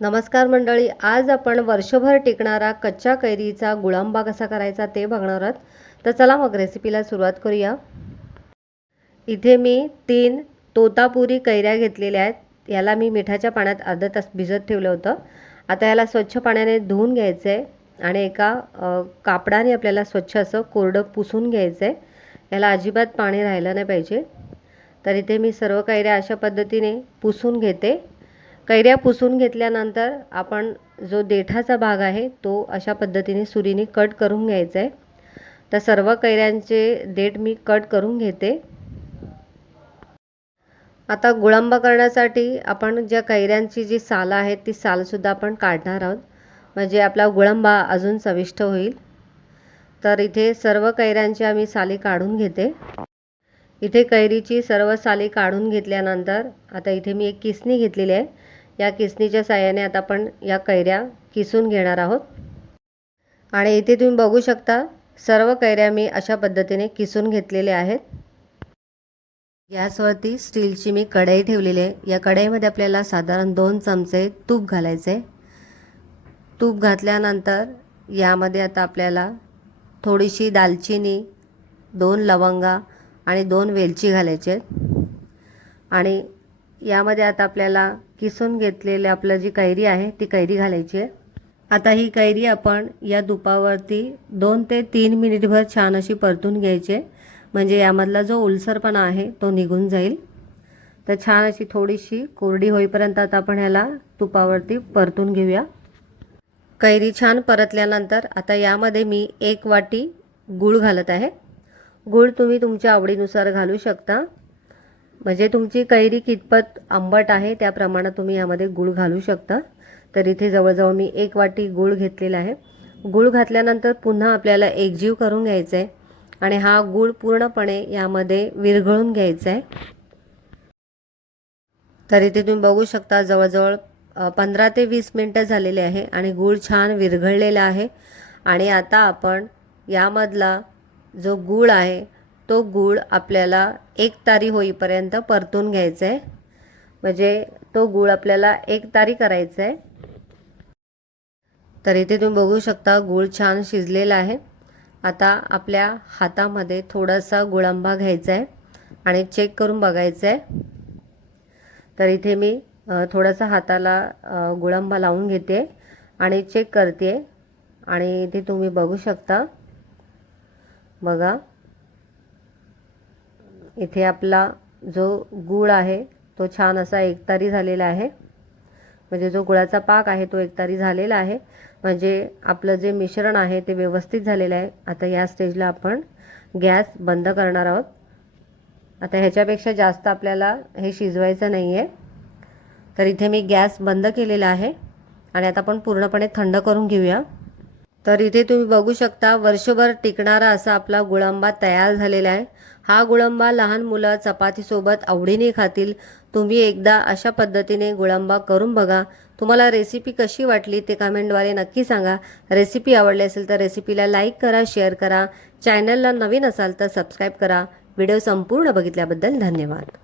नमस्कार मंडळी आज आपण वर्षभर टिकणारा कच्च्या कैरीचा गुळांबा कसा करायचा ते बघणार आहोत. तर चला मग रेसिपीला सुरुवात करूया. इथे मी तीन तोतापुरी कैऱ्या घेतलेल्या आहेत. याला मी मिठाच्या पाण्यात अर्धा तास भिजत ठेवलं होतं. आता याला स्वच्छ पाण्याने धुवून घ्यायचं आहे आणि एका कापडाने आपल्याला स्वच्छ असं कोरडं पुसून घ्यायचं आहे याला अजिबात पाणी राहिलं नाही पाहिजे. तर इथे मी सर्व कैऱ्या अशा पद्धतीने पुसून घेते. कैऱ्या पुसून घेतल्यानंतर आपण जो देठाचा भाग आहे तो अशा पद्धतीने सुरीने कट करून घ्यायचा आहे तर सर्व कैऱ्यांचे देठ मी कट करून घेते. आता गुळांबा करण्यासाठी आपण ज्या कैऱ्यांची जी साल आहेत ती सालसुद्धा आपण काढणार आहोत. म्हणजे आपला गुळंबा अजून चविष्ट होईल. तर इथे सर्व कैऱ्यांची आम्ही साली काढून घेते. इथे कैरीची सर्व साली काढून घेतल्यानंतर आता इथे मी एक किसणी घेतलेली आहे. या किसणीच्या साह्याने आता आपण या कैऱ्या किसून घेणार आहोत. आणि इथे तुम्ही बघू शकता सर्व कैऱ्या मी अशा पद्धतीने किसून घेतलेल्या आहेत. गॅसवरती स्टीलची मी कढई ठेवलेली आहे. या कढईमध्ये आपल्याला साधारण दोन चमचे तूप घालायचे तूप घातल्यानंतर यामध्ये आता आपल्याला थोडीशी दालचिनी दोन लवंगा आणि दोन वेलची घालायचे आहेत. आणि यामध्ये आता आपल्याला किसून घेतलेली आपलं जी कैरी आहे ती कैरी घालायची आहे. आता ही कैरी आपण या तुपावरती दोन ते तीन मिनिटभर छान अशी परतून घ्यायची आहे. म्हणजे यामधला जो ओलसरपणा आहे तो निघून जाईल. तर छान अशी थोडीशी कोरडी होईपर्यंत आता आपण ह्याला तुपावरती परतून घेऊया. कैरी छान परतल्यानंतर आता यामध्ये मी एक वाटी गूळ घालत आहे. गूळ तुम्ही तुमच्या आवडीनुसार घालू शकता. म्हणजे तुमची कैरी कितपत आंबट आहे त्या प्रमाणात तुम्ही यामध्ये गूळ घालू शकता. तर इथे जवळजवळ मी एक वाटी गूळ घेतलेला आहे. गूळ घातल्यानंतर पुन्हा आपल्याला एकजीव करून घ्यायचं आहे आणि हा गूळ पूर्णपणे यामध्ये विरघळून घ्यायचा आहे तर इथे तुम्ही बघू शकता जवळजवळ पंधरा ते वीस मिनटं झालेले आहे आणि गूळ छान विरघळलेला आहे. आणि आता आपण यामधला जो गूळ आहे तो गूळ आपल्याला एक तारी होईपर्यंत परतून घ्यायचा आहे म्हणजे तो गूळ आपल्याला एक तारी करायचा आहे तर इथे तुम्ही बघू शकता गूळ छान शिजलेला आहे. आता आपल्या हातामध्ये थोडासा गुळांबा घ्यायचा आहे आणि चेक करून बघायचं आहे तर इथे मी थोडासा हाताला गुळांबा लावून घेते आणि चेक करते. आणि इथे तुम्ही बघू शकता. बघा. इथे आपला जो गूळ आहे तो छान असा एकतारी झालेला आहे. म्हणजे जो गुळाचा पाक आहे तो एकतारी झालेला आहे. म्हणजे आपलं जे मिश्रण आहे ते व्यवस्थित झालेलं आहे. आता या स्टेजला आपण गॅस बंद करणार आहोत. आता ह्याच्यापेक्षा जास्त आपल्याला हे शिजवायचं नाही आहे तर इथे मी गॅस बंद केलेला आहे. आणि आता आपण पूर्णपणे थंड करून घेऊया. तर इथे तुम्ही बघू शकता वर्षभर टिकणारा असा आपला गुळांबा तयार झालेला आहे. हा गुळांबा लहान मुलं चपातीसोबत आवडीने खातील. तुम्ही एकदा अशा पद्धतीने गुळांबा करून बघा. तुम्हाला रेसिपी कशी वाटली ते कमेंटद्वारे नक्की सांगा. रेसिपी आवडली असेल तर रेसिपीला लाईक करा शेअर करा. चॅनलला नवीन असाल तर सबस्क्राईब करा. व्हिडिओ संपूर्ण बघितल्याबद्दल धन्यवाद.